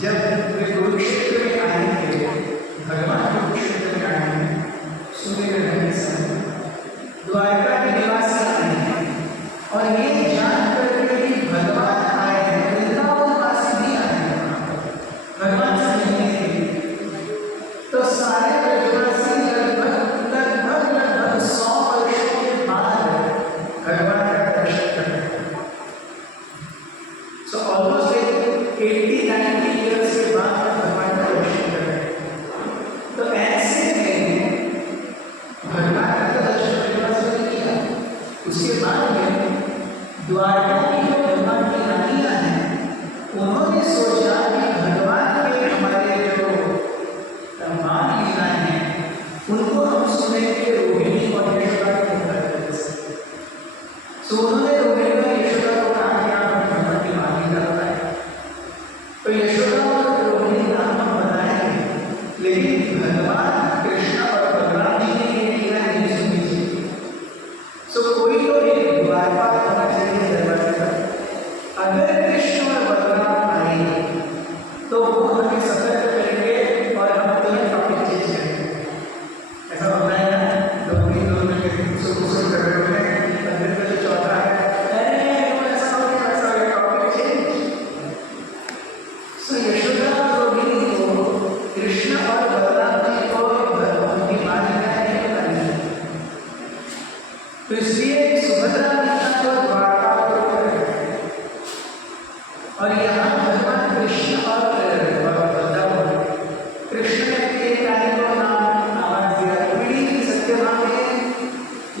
जब वे कुरुक्षेत्र में आए थे, भगवान कुरुक्षेत्र में आए सो उन्होंने रोहिणी और यशोदा को कहा कि आप भगवान की मांगी करता है। तो यशोदा और रोहिणी नाम हम बताएंगे, लेकिन भगवान कृष्ण और बलराम जी ने ये लीला नहीं सुनी थी। सो कोई तो एक द्वारपाल होना चाहिए दरवाजे पर। अगर कृष्ण और बलराम आएंगे तो वो हमें सतर्क करेंगे और हम तुरंत टॉपिक चेंज करेंगे। ऐसा होता है ना, लोग भी लोग कुछ कर रहे होते हैं, अंदर का जो चौथा है, अरे ऐसा हो गया, ऐसा हो गया, टॉपिक चेंज। सो यशोदा और रोहिणी को कृष्ण और बलराम जी को उनकी मान्यता नहीं बतानी है, तो इसलिए सुभद्रा माता को द्वारपाल है और यहाँ भगवान कृष्ण और बलराम, कृष्ण ने अपने रानी को नाम आवाज दिया, रुक्मिणी, सत्यभामा,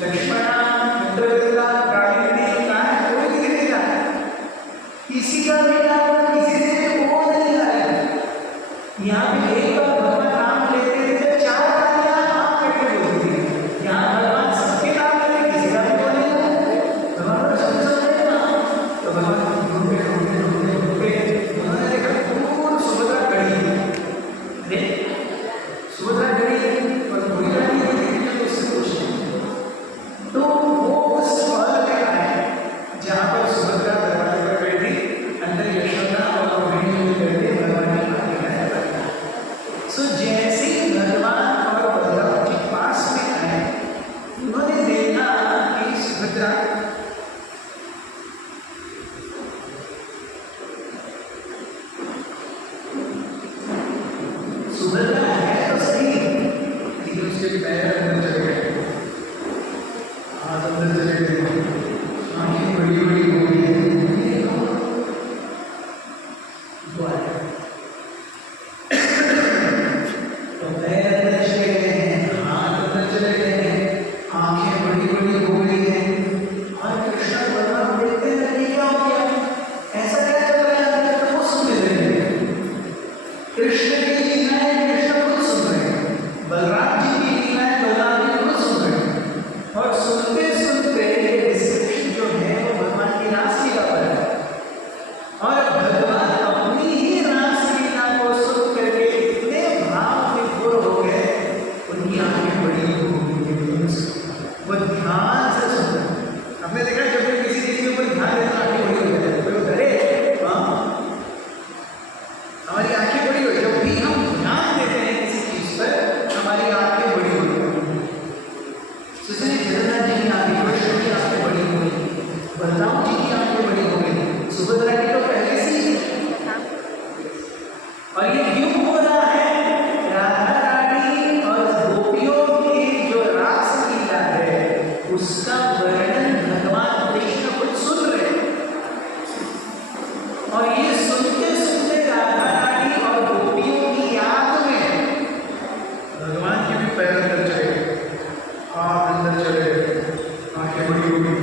लक्ष्मणा, मित्रविदा, कालिंदी, कहाँ कोई दिख नहीं रहा है, किसी का भी नाम किसी से वो नहीं आ रहा है। यहाँ पे एक बार भगवान नाम लेते थे तो चार तालियां आप करके बोलती थी, यहाँ भगवान सबके नाम लेते किसी का भी बोल नहीं रहा है। भगवान को समझ रहे ना, तो भगवान ढूंढे ढूंढे ढूंढे ढूंढे उन्होंने देखा पूर्ण सुभद्रा खड़ी है, सुभद्रा खड़ी है और पूरी रानी है, उससे पूछते तो वो उस पल में आए जहाँ पर सुभद्रा दरवाजे पर बैठी, अंदर यशोदा और रोहिणी बैठे भगवान की मांगी करने। सो जैसे ही भगवान और बलराम जी पास में आए, उन्होंने देखा कि सुभद्रा है तो सही, लेकिन उसके पैर अंदर चले गए, हाथ अंदर चले गए, आंखें बड़ी बड़ी हो गई हैं, तो पैर अंदर चले गए हैं, हाथ अंदर चले गए हैं, आंखें बड़ी बड़ी हो गई हैं, और कृष्ण बलराम देखते हैं क्या हो गया, ऐसा क्या चल रहा है अंदर, तो वो सुनते रहे। कृष्ण की लीला है, कृष्ण खुद सुन रहे हैं, बलराम जी की लीला है, बलराम जी खुद सुन रहे हैं, और सुनते सुनते डिस्क्रिप्शन जो है वो भगवान की रास लीला पर है, और भगवान अपनी ही रास लीला को सुन करके इतने भाव विभोर हो गए, उनकी आंखें बड़ी हो गई, वो ध्यान से सुन रहे हैं। आपने देखा जब भी किसी चीज के ऊपर ध्यान देना आंखें बड़ी हो जाती है, तो डरे, हमारी आंखें बड़ी हो, जब भी हम ध्यान देते हैं किसी चीज पर हमारी आंखें बड़ी हो जाती हैं। इसलिए जगन्नाथ जी की आंखें, कृष्ण की आंखें बड़ी हो गई, बलराम जी की आंखें बड़ी हो गई, सुभद्रा की तो पहले से ही। और ये क्यों हो रहा है? राधा रानी और गोपियों की जो रास लीला है उसका वर्णन भगवान कृष्ण खुद सुन रहे हैं, और ये सुनते सुनते राधा रानी और गोपियों की याद में भगवान के भी पैर अंदर चले गए, हाथ अंदर चले गए, आंखें बड़ी हो गई।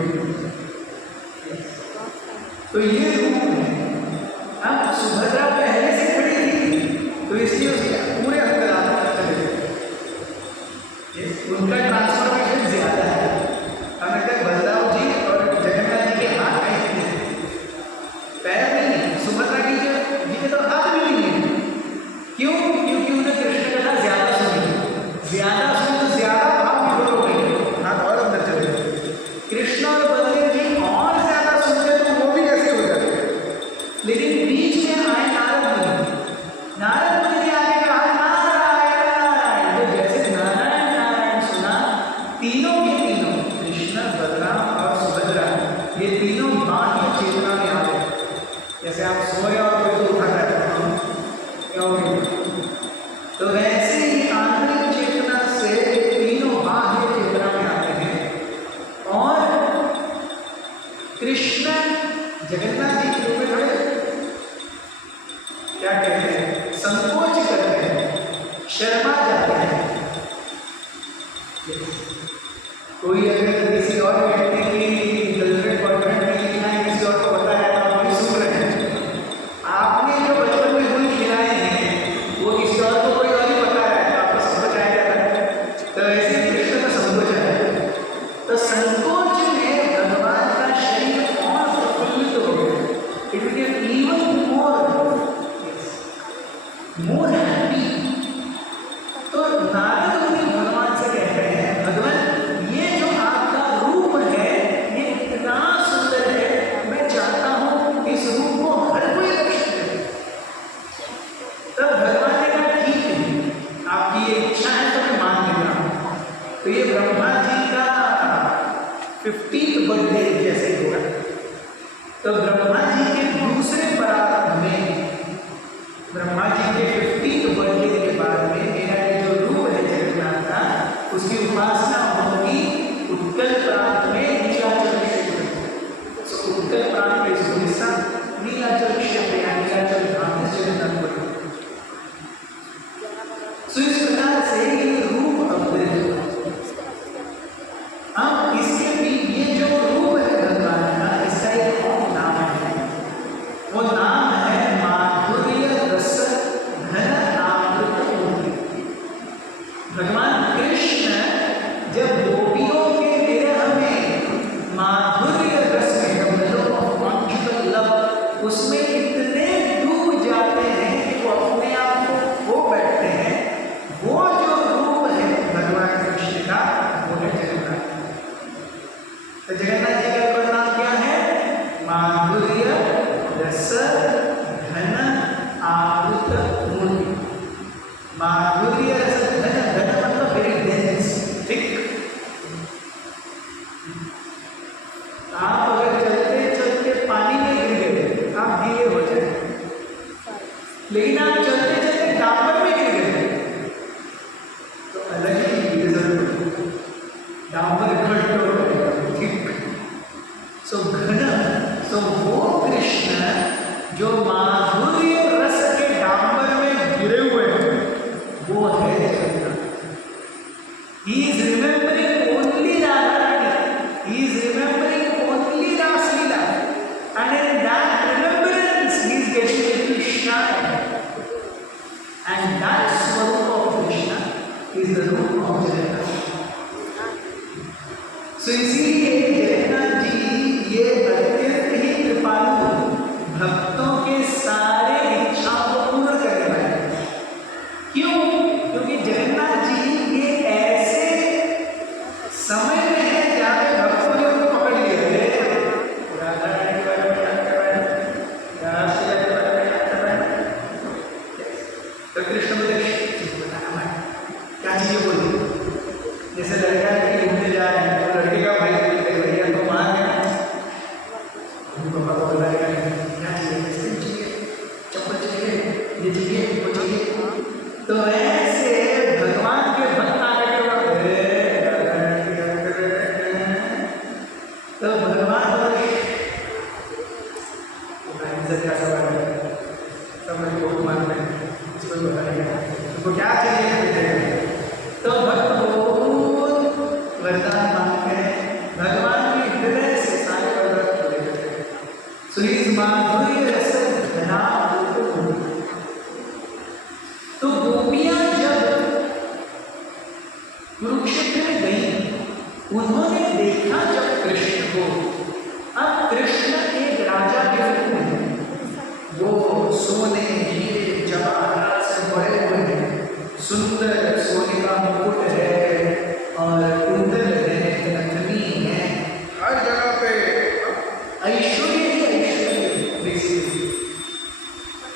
तो ये रूप है। अब सुभद्रा पहले से खड़ी थी तो इसलिए उसके पूरे अंदर आत्मा चले गए, उनका ट्रांसफॉर्मेशन ज्यादा है। हमें तक बलराम जी और जगन्नाथ जी के हाथ कहीं नहीं, पैर नहीं है, सुभद्रा जी के तो हाथ भी नहीं है। क्यों? क्योंकि उन्हें कृष्ण कथा ज्यादा सुनी तो ज्यादा भाव विभोर हो गई, हाथ और अंदर चले गए। कृष्ण और बलदेव जी और ज्यादा सुनते तो वो भी ऐसे हो जाते, लेकिन बीच में आए नारद मुनि ने आके कहा नारायण, तो जैसे नारायण नारायण सुना, तीनों के तीनों कृष्ण, बलराम और सुभद्रा ये तीनों बाह्य चेतना में आ गए। जैसे आप सोए और कोई तो उठा करते तो वैसे ही आंतरिक चेतना से तीनों बाह्य चेतना में आते हैं, और कृष्ण जगन्नाथ जी के रूप में थोड़े क्या कहते हैं, संकोच करते हैं, शर्मा जाते हैं। कोई अगर किसी और व्यक्ति की गर्लफ्रेंड बॉयफ्रेंड नहीं लिखा है, किसी और को बताया तो आप भी सुन रहे हैं, आपने जो बचपन में गुण खिलाए हैं वो किसी और को कोई और ही बता रहा है, तो आपको समझ आएगा। तो ऐसे कृष्ण का संकोच है, तो संकोच में भगवान का तो ये ब्रह्मा जी का 50th बर्थडे जैसे ही होगा। तो ब्रह्मा जी के दूसरे परार्थ में, ब्रह्मा जी के 50th बर्थडे के बाद में मेरा ये जो रूप है जगन्नाथ का, उसकी उपासना होगी उत्कल प्रांत में नीलाचल क्षेत्र। तो उत्कल प्रांत में इसको हिस्सा नीलाचल क्षेत्र या नीलाचल धाम से जगन्नाथ। तो इस प्रकार से ये रूप अवतरित हुआ। अब इसके भी ये जो रूप है भगवान का, इसका एक और नाम है, वो नाम है माधुर्य रस घन आमृत मूर्ति। भगवान कृष्ण जब गोपियों के विरह में माधुर्य रस में उसमें इतने डूब जाते हैं कि वो अपने आप को खो बैठते हैं। वो जो रूप है भगवान कृष्ण का, वो है जगन्नाथ। तो जगन्नाथ जी का परिणाम क्या है? माधुर्य रस घन आमृत मूर्ति। माधुर्य रस घन, घन मतलब वेरी डेंस, थिक। आप अगर चलते चलते पानी में गिर गए, आप गीले हो जाए, लेकिन आप चलते चलते डाबर में गिर गए तो अलग ही रिजल्ट, डाबर घट हो गया, ठीक। सो घन, सो वो कृष्ण जो माधुर्य रस के डाबर में गिरे हुए हैं, वो है Jagannath. He is remembering only Radha Rani. He is remembering only Raslila, and in that remembrance he is getting little shy. And that swarup of Krishna is the root of Jagannath. So इसीलिए जगन्नाथ जी ये अत्यंत ही कृपालु, भक्तों के सारे इच्छाओं को पूर्ण करने वाले। क्यों? क्योंकि जगन्नाथ जी ये ऐसे समय में है जहाँ पे भक्तों ने उनको पकड़ लिया है। राधा रानी के बारे में याद कर रहे हैं, रासलीला के बारे में याद कर रहे हैं। तो कृष्ण बोले बताना भाई क्या चीजें बोली। जैसे लड़का कहीं घूमने जा रहे हैं तो लड़के का भाई भैया तो वहाँ गया, उनको पता बोला क्या चाहिए, चप्पल चाहिए, ये चाहिए, वो चाहिए। तो ऐसे भगवान के भक्त आगे तो भगवान क्या सवाल है, सब को मान में इसको बताइएगा उनको क्या चाहिए। तो भक्त बहुत वरदान मांगते हैं, भगवान के हृदय से सारे वरदान पूरे करते हैं। सुनील माधुर्य रस घना। तो गोपियां जब कुरुक्षेत्र में गई, उन्होंने देखा जब कृष्ण को, अब कृष्ण एक राजा के रूप में, वो सोने हीरे जवाहरात से भरे हुए हैं, सुंदर सोने का मुकुट है और कुंडल है, नथनी है, हर जगह पे ऐश्वर्य ही ऐश्वर्य।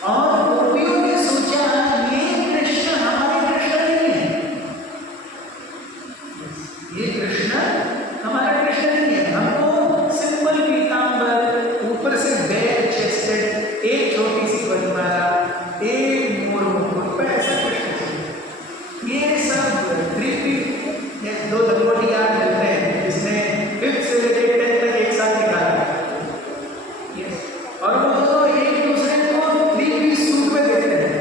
और गोपियों ने सोचा ये कृष्ण हमारे कृष्ण नहीं है, ये कृष्ण हमारा कृष्ण नहीं है। हमको सिंपल पीतांबर, ऊपर से बेल चेस्टेड, एक छोटी सी बनमाला, एक मोर मुकुट, ऐसा कृष्ण चाहिए। ये सब 3 फीट, दो लंगोटी याद मिलते हैं, जिसने 5th से लेकर 10th तक एक साथ निकाला है। और वो दोनों एक दूसरे को 3 पीस सूट में देते हैं,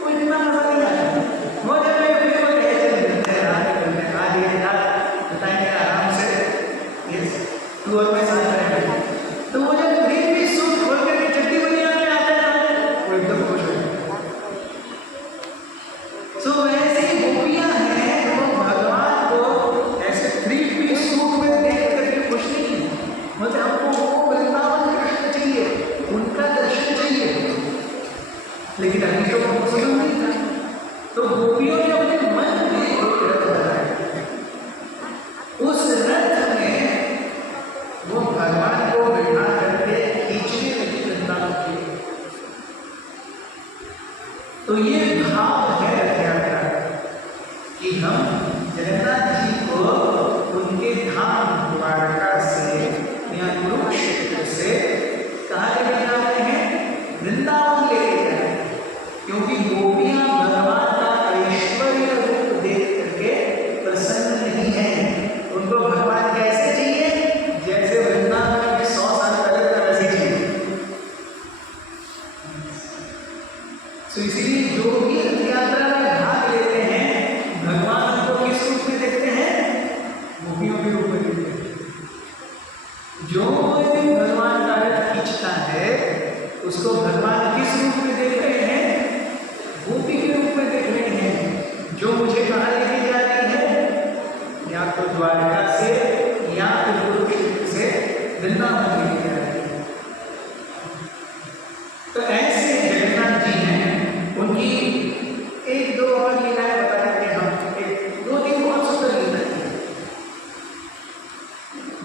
वो इतना मजा नहीं आता। वो जब एक फिर वो ऐसे मिलते हैं, आज ये रात बताएंगे आराम से, 2 और में साथ रहेंगे। तो द्वारका से या फिर कुरुक्षेत्र से वृंदावन लेके जा रहे हैं। तो ऐसे जगन्नाथ जी हैं, उनकी एक दो और लीलाएं बता देते हैं हम। एक दो दिन बहुत सुंदर लीला थी।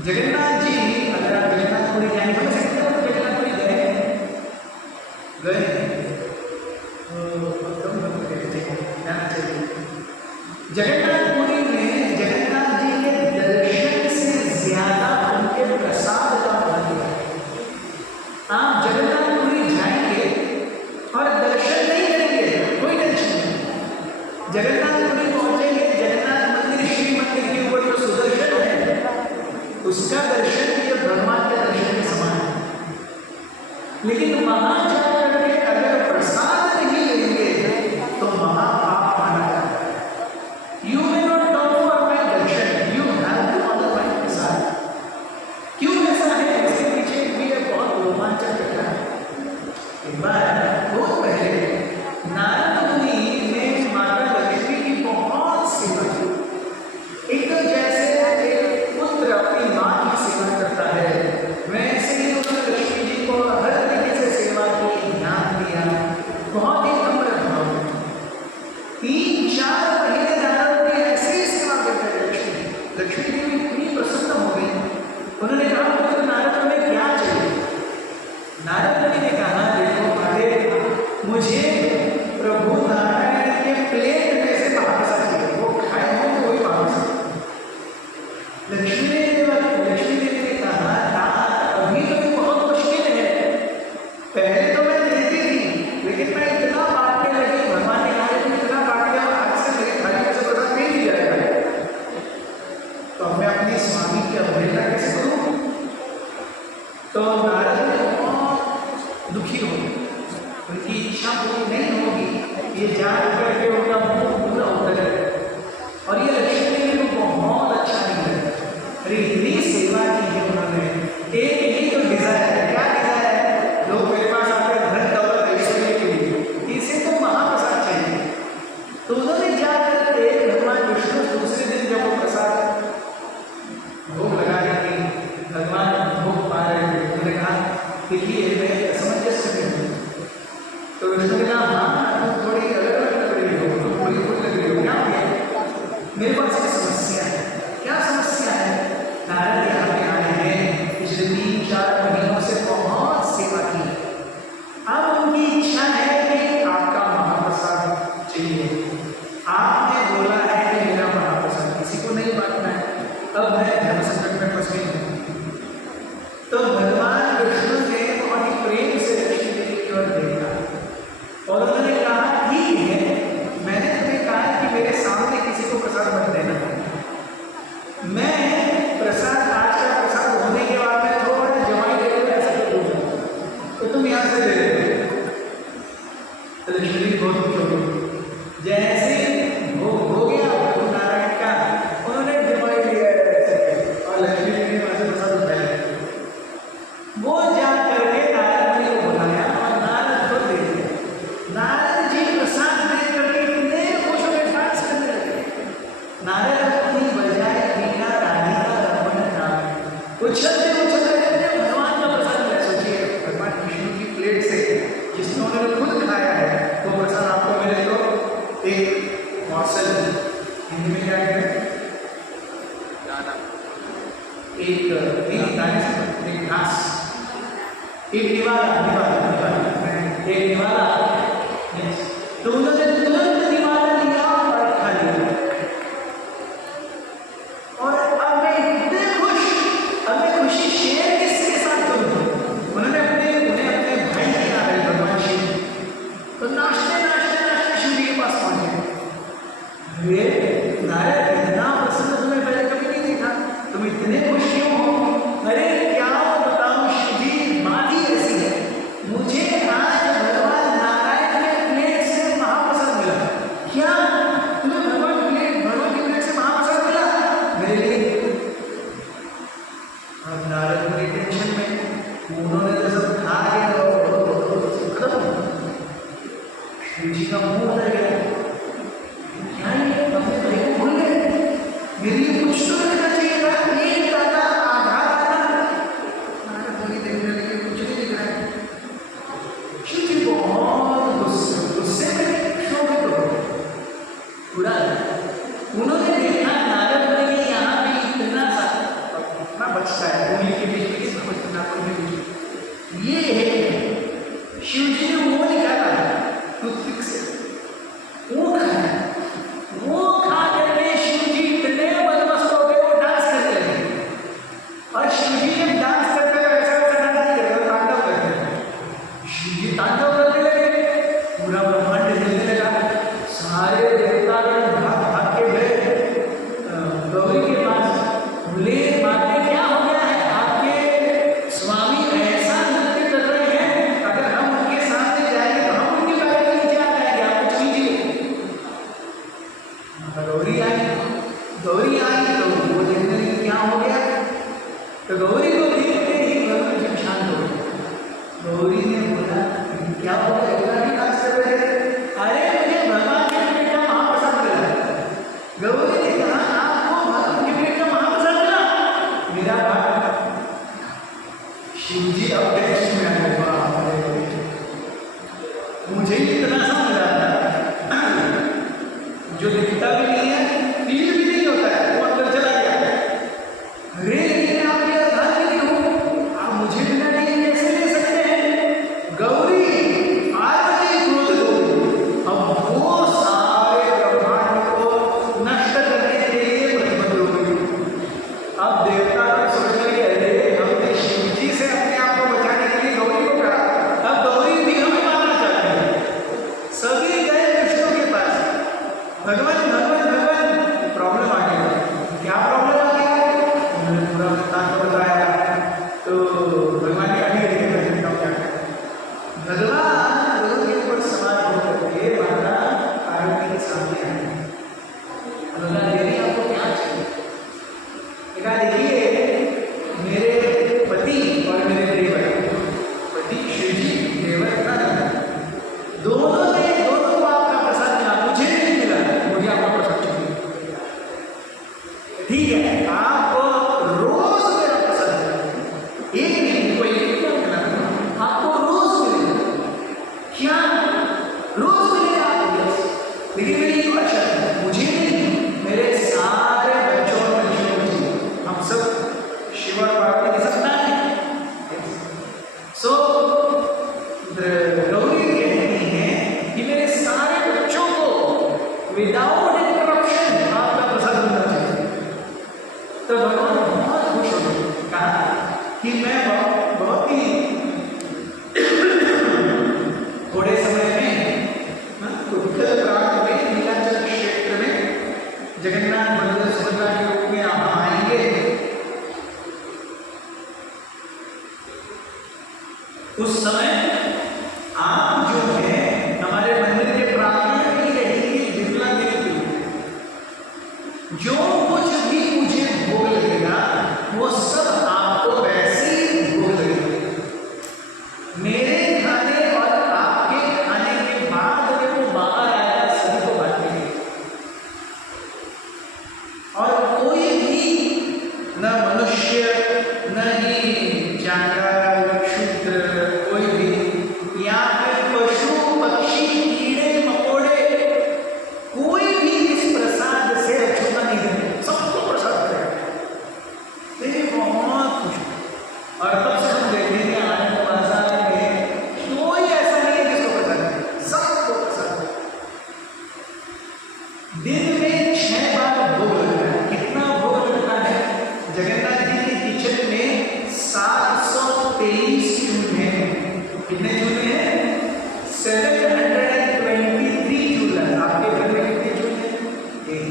जगन्नाथ जी, अगर आप जगन्नाथपुरी जाएंगे, हम सकते हैं जगन्नाथपुरी गए जगन्नाथपुरी में जगन्नाथ जी के दर्शन से ज्यादा उनके प्रसाद का महत्व है। आप जगन्नाथपुरी जाएंगे और दर्शन नहीं करेंगे, कोई टेंशन नहीं। जगन्नाथपुरी पहुंचेंगे, जगन्नाथ मंदिर, श्री मंदिर के ऊपर जो सुदर्शन है, उसका दर्शन ये भगवान के दर्शन के समान है। लेकिन वहां जाकर के अगर प्रसाद नहीं लेंगे तो महापाप माना जाता है। You may not come for my darshan, you have to honour my prasad. क्यों ऐसा है? इसके पीछे भी एक बहुत रोमांचक घटना है। एक बार बहुत पहले नारद मुनि ने माता लक्ष्मी की बहुत सेवा की। एक तो जैसे एक पुत्र अपनी माँ की सेवा करता है, वैसे ही उन्होंने लक्ष्मी जी को हर तरीके से सेवा की, ध्यान दिया, बहुत ही नम्र भाव में। 3-4 महीने नारद मुनि ऐसे ही सेवा करते रहे लक्ष्मी। लक्ष्मी जी इतनी प्रसन्न हो गई, उन्होंने कहा पुत्र नारद तुम्हें क्या चाहिए? नारद मुनि ने कहा देखो महादेव, मुझे प्रभु नारायण के प्लेट में से महाप्रसाद चाहिए, वो खाए हो वही महाप्रसाद। लक्ष्मी देवी ने कहा अभी तो बहुत मुश्किल है, पहले तो मैं देती थी, लेकिन मैं इतना बांटने लगी, भगवान ने कहा कि इतना बांट दिया, आज से मेरे खाने में से प्रसाद नहीं दिया जाएगा, तो मैं अपनी स्वामी की अवहेलना कैसे करूं? तो नारद ने बहुत दुखी हो गए, उनकी इच्छा पूरी नहीं होगी, ये जान करके उनका मुंह पूरा उतर गया। और ये लक्ष्मी देवी को बहुत अच्छा नहीं लगा। अरे इतनी सेवा की है उन्होंने, एक ही तो डिजायर है, क्या डिजायर है? लोग मेरे पास आकर धन दौलत ऐश्वर्य के लिए, इसे तो महाप्रसाद चाहिए। तो उन्होंने जाकर के भगवान विष्णु दूसरे दिन जब वो प्रसाद भोग लगा रहे थे, भगवान भोग पा रहे थे, उन्होंने कहा देखिए मैं असमंजस में हूँ। तो विष्णु ने कहा हाँ तुम थोड़ी अलग लग रही हो, तुम थोड़ी खुद लग रही हो, क्या हो गया? मेरे पास एक समस्या है। क्या समस्या है? नारद यहाँ पे आए हैं, पिछले 3-4 महीनों से बहुत सेवा की, अब उनकी इच्छा है कि आपका महाप्रसाद चाहिए। आपने बोला है कि मेरा महाप्रसाद किसी को नहीं बांटना है, अब मैं धर्म संकट में फंस गई हूँ। तो भगवान विष्णु ने बहुत ही प्रेम से लक्ष्मी देवी की ओर देखा और उन्होंने कहा ठीक है, मैंने तुम्हें कहा कि मेरे सामने किसी को प्रसाद मत देना, मैं प्रसाद आज का प्रसाद होने के बाद मैं थोड़ा जमाई दे दूँ, ऐसा कर दूँगा, तो तुम यहाँ से दे देते। तो लक्ष्मी जी बहुत खुश हो गई। जैसे हो गया प्रभु नारायण का, उन्होंने जमाई लिया और लक्ष्मी जी ने वहाँ से प्रसाद उठाया। वो जा करके नारद जी को बुलाया और नारद को दे दिया। नारद जी प्रसाद दे करके इतने खुश होकर डांस करने लगे। नारद अपनी बजाय वीणा राधिका रमन नाम उछलते भगवान का प्रसाद मिला। सोचिए भगवान विष्णु की प्लेट से जिसने उन्होंने खुद खाया है वो प्रसाद आपको मिले तो एक मॉर्सल, हिंदी में क्या कहते हैं, एक दाने से एक घास, एक निवाला, तो उन्होंने तुरंत निवाला लिया और खा लिया। और अब मैं इतने खुश, अब मैं खुशी शेयर किसके साथ करूँ? उन्हें अपने भाई के यहाँ गए भगवान शिव, तो नाचते शिव जी के पास पहुँचे। वे नारद इतना प्रसन्न तुम्हें पहले कभी नहीं देखा, तुम इतने खुश क्यों हो? अरे क्या बताऊं शिव जी, बात ही ऐसी है, मुझे आज भगवान नारायण के प्लेट से महाप्रसाद मिला। क्या तुम्हें भगवान की प्लेट से महाप्रसाद मिला? मेरे लिए अब नारद बड़ी टेंशन में, उन्होंने तो सब खा लिया और खत्म। शिव जी का मुंह उतर गया, क्या ये अपने भाई को भूल गए? मेरे लिए कुछ तो रखना ठीक है, आप रोज मेरा प्रसाद एक दिन कोई आपको रोज मिलेगा, क्या रोज मिलेगा आपको? लेकिन मेरी एक आशा है, मुझे नहीं, मेरे सारे बच्चों और बच्चियों को, हम सब शिव और पार्वती की संतान हैं। सो गौरी कहती है कि मेरे सारे बच्चों को विदाउट इंटरप्शन आपका प्रसाद मिलना चाहिए। तो भगवान बहुत खुश हो गए, कहा कि मैं बहुत ही थोड़े समय में उत्तर प्रांत में नीलाचल क्षेत्र में जगन्नाथ बलदेव सुभद्रा के रूप में आप आएंगे। उस समय आप जो है हमारे मंदिर के प्रांगण में ही रहेंगे, विमला देवी के रूप में। जो कुछ भी मुझे भोग लगेगा वो सब आपको वैसे ही भोग लगेगा। मेरे खाने और आपके खाने के बाद में वो बाहर आएगा, सभी को बांटेंगे। और कोई भी न मनुष्य न ही जानवर शूद्र कोई भी या फिर पशु पक्षी कीड़े मकोड़े कोई भी इस प्रसाद से अछूता नहीं है, सबको प्रसाद करेगा। बहुत खुश। और तब से हम देखेंगे आनंद बाजार में कोई ऐसा नहीं है जिसको प्रसाद नहीं, सबको प्रसाद। दिन में 6 बार भोग लगता है। कितना भोग लगता है? जगन्नाथ जी के किचन में 723 चूल्हे हैं। कितने चूल्हे हैं? 723 चूल्हा। आपके घर में कितने चूल्हे हैं? एक।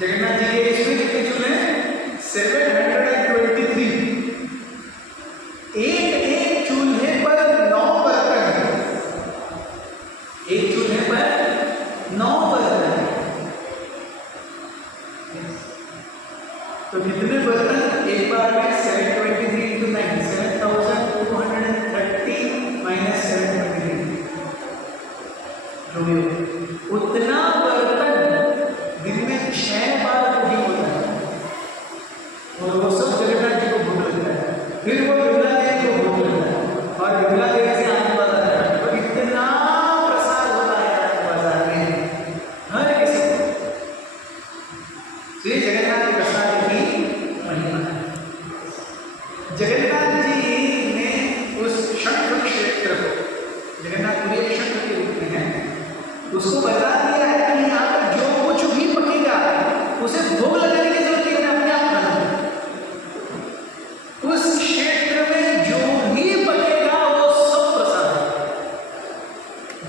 जगन्नाथ जी के इसमें कितने चूल्हे हैं? 723। एक चूल्हे पर 9 बर्तन। एक चूल्हे पर 9 बर्तन। तो कितने बर्तन? एक बार में 723 into 9, 7230 minus 723 जो भी हो, उतना बर्तन दिन में 6 बार कुकिंग होता है। और वो सब जगन्नाथ जी को भोग लगता है। फिर वो विमला देवी को भोग लगता है और विमला देवी से आनंद बाजार है। तो इतना प्रसाद होता है आनंद बाजार में हर किसी को। श्री जगन्नाथ के प्रसाद की महिमा है। जगन्नाथ जी ने उस शंख क्षेत्र को, जगन्नाथपुरी एक शंख के रूप में है, उसको बता दिया है कि यहाँ पर जो कुछ भी पकेगा उसे भोग लगाने की जरूरत नहीं है, अपने आप खाना। उस क्षेत्र में जो भी पकेगा वो सब प्रसाद है।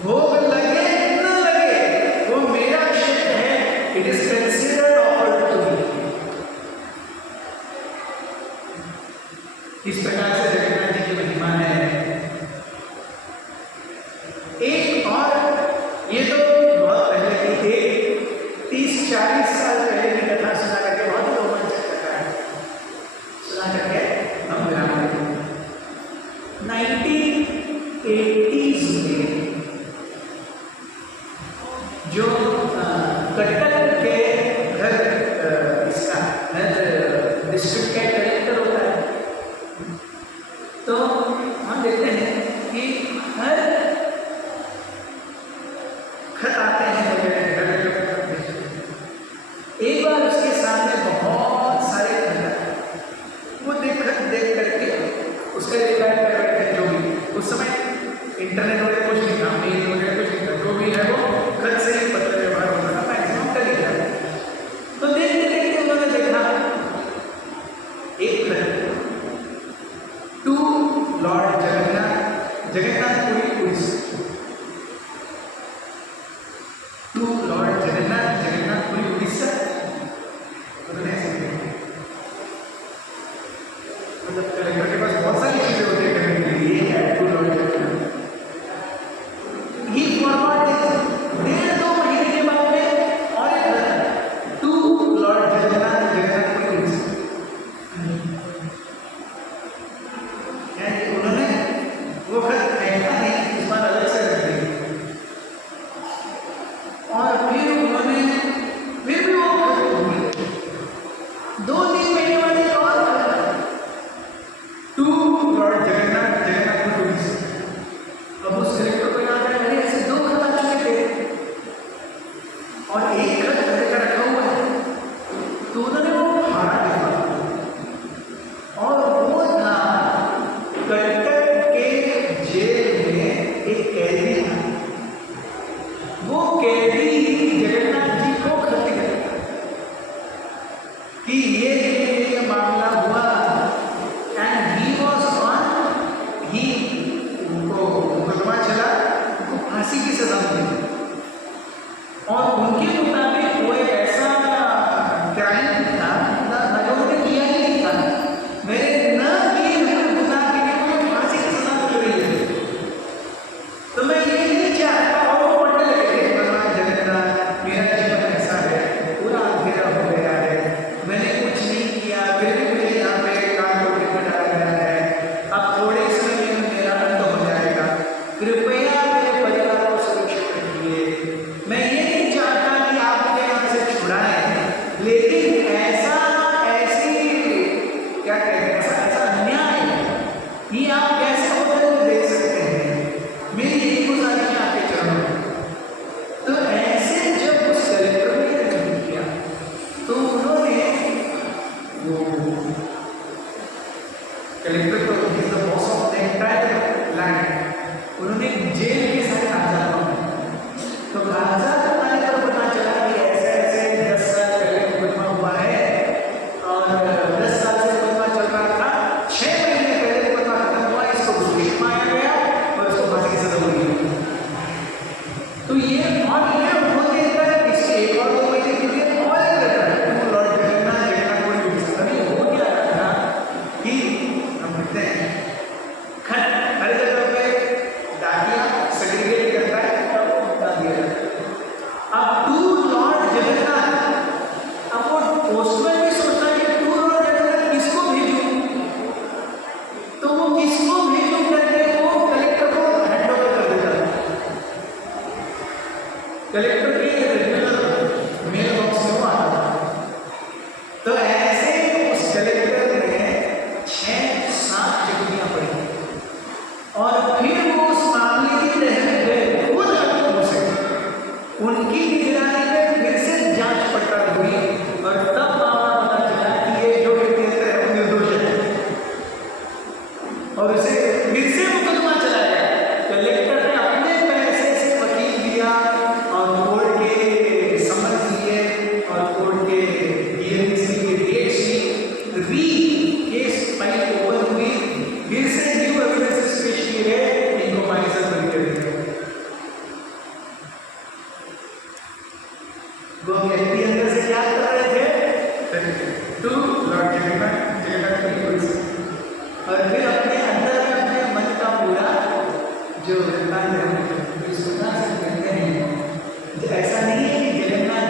भोग लगे न लगे वो मेरा क्षेत्र है। It is considered offered to me. इस प्रकार से जगन्नाथ जी की महिमा है। एक और, ये तो बहुत पहले की, एक 30-40 साल पहले की कथा सुना करके बहुत ही रोमांचक कथा है, सुना करके हम विराम देंगे। 1980s में जो कटक के और एक रथ का रखा हुआ है, तो उन्होंने वो भाड़ा लिखा और वो था कटक के जेल में एक कैदी था। वो कैदी जगन्नाथ जी को खत करता कि ये मामला हुआ एंड ही वॉज ऑन ही, उनको मुकदमा चला, उनको फांसी की सजा मिली और उनके मुताबिक वो एक ऐसा क्राइम था जो उन्होंने किया ही नहीं था, मेरे न किए हुए गुनाह के लिए मुझे फांसी की सजा मिल रही है, तो मैं ये नहीं चाहता। और वो पढ़ने लगे भगवान जगन्नाथ, मेरा जीवन ऐसा है, पूरा अंधेरा हो गया है, मैंने कुछ नहीं किया, फिर भी मुझे यहाँ पे कान टोकरी में डाला गया है, अब थोड़े समय में मेरा अंत हो जाएगा, कृपया मेरे परिवार को सुरक्षित रखिए। मैं ये नहीं चाहता कि आप मुझे यहाँ से छुड़ाएं, लेकिन ऐसा ऐसी क्या कहते हैं, ऐसा अन्याय ये आप कैसे होकर देख सकते हैं, मेरी यही गुजारिश है आपके चरणों में। तो ऐसे जब उस कलेक्टर ने नहीं किया तो उन्होंने वो कलेक्टर को boss of the entire land, उन्होंने जेल के साथ राजा बनाया। तो राजा बनाने पर पता चला कि ऐसे ऐसे 10 साल पहले मुकदमा हुआ है और 10 साल से मुकदमा चल रहा था, 6 महीने पहले मुकदमा खत्म हुआ, इसको घूस मारा गया और इसको फांसी की सजा हुई। तो ये और ये होते हैं इसके एक और 2 महीने के लिए और एक रहता है, तो लॉर्ड जगन्नाथ जगन्नाथ कोई भी सकता नहीं, हो क्या था कि हम कहते हैं खट हर जगह पे डाकिया सेग्रीगेट करता है और बता दिया जाता है। अब टू लॉर्ड जगन्नाथ, अब वो पोस्टमैन भी सोचता है कि टू लॉर्ड जगन्नाथ किसको भेजूं, तो वो किसको भेजूं करके वो कलेक्टर को हैंड ओवर कर देता है। कलेक्टर के रेगुलर मेल बॉक्स में वो आता है। तो ऐसे उस कलेक्टर ने 6-7 चिट्ठियां पढ़ी और फिर वो उस मामले की तह में गए, खुद हाथों से उनकी निगरानी में फिर से जांच पड़ताल हुई और तब मामला पता चला कि ये जो व्यक्ति है वो निर्दोष है और उसे फिर से मुकदमा चलाया। कलेक्टर ने अपने पैसे से वकील दिया और कोर्ट के समझ लिए और कोर्ट के हियरिंग्स की डेट्स ली, री केस फाइल ओपन हुई, फिर से न्यू एविडेंसेस पेश किए गए, इनको माइजर बन कर दिया। वो व्यक्ति अंदर से क्या कर रहे थे, टू लॉर्ड जगन्नाथ और फिर अपने अंदर में अपने मन का पूरा जो सुनना से कहते हैं, ऐसा नहीं है कि जगन्नाथ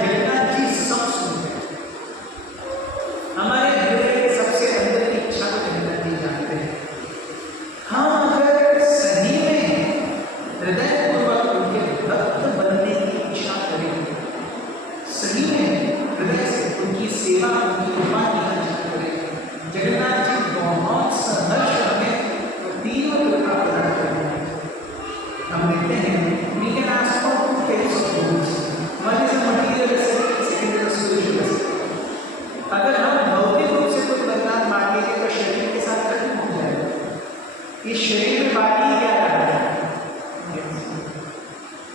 जी सब सुनते हैं, हमारे हृदय के सबसे अंदर की इच्छा को जगन्नाथ जी जानते हैं। हम अगर सही में हृदयपूर्वक उनके भक्त बनने की इच्छा करें, सही में हृदय से उनकी सेवा उनकी कृपा की इच्छा करें, जगन्नाथ जी बहुत संघर्ष हमें तीनों कृपा प्रदान करते हैं। हम देखते हैं we can ask for 2 types of goods. One is a materialistic, second is a spiritualistic. अगर हम भौतिक रूप से कोई वरदान मांगेंगे तो शरीर के साथ खत्म हो जाएगा। इस शरीर में बाकी क्या रहा है?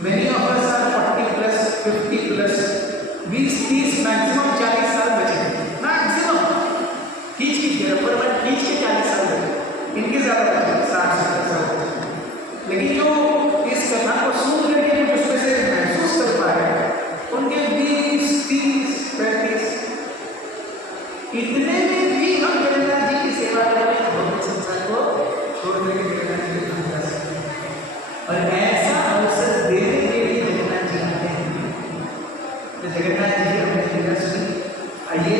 Many of us are 40 plus, 50 plus, 20-30 maximum 40 साल बचेंगे, मैक्सिमम खींच के 40 साल बचे, इनके ज्यादा बचे 60-70 साल। लेकिन जो इस कथा को सुन करके उसमें से महसूस कर पा रहे हैं, उनके 20-30-35 इतने में भी हम जगन्नाथ जी की सेवा करें, भौतिक संसार को छोड़ करके जगन्नाथ जी के धाम जा सकते हैं। और ऐसा अवसर देने के लिए जगन्नाथ जी आते हैं। तो जगन्नाथ जी हमने जगह सुनी, आइए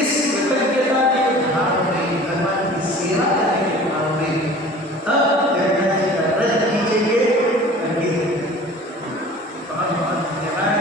इस कृतज्ञता के भाव में, भगवान की सेवा करने के भाव में अब जगन्नाथ जी का रथ खींचेंगे। बहुत बहुत धन्यवाद।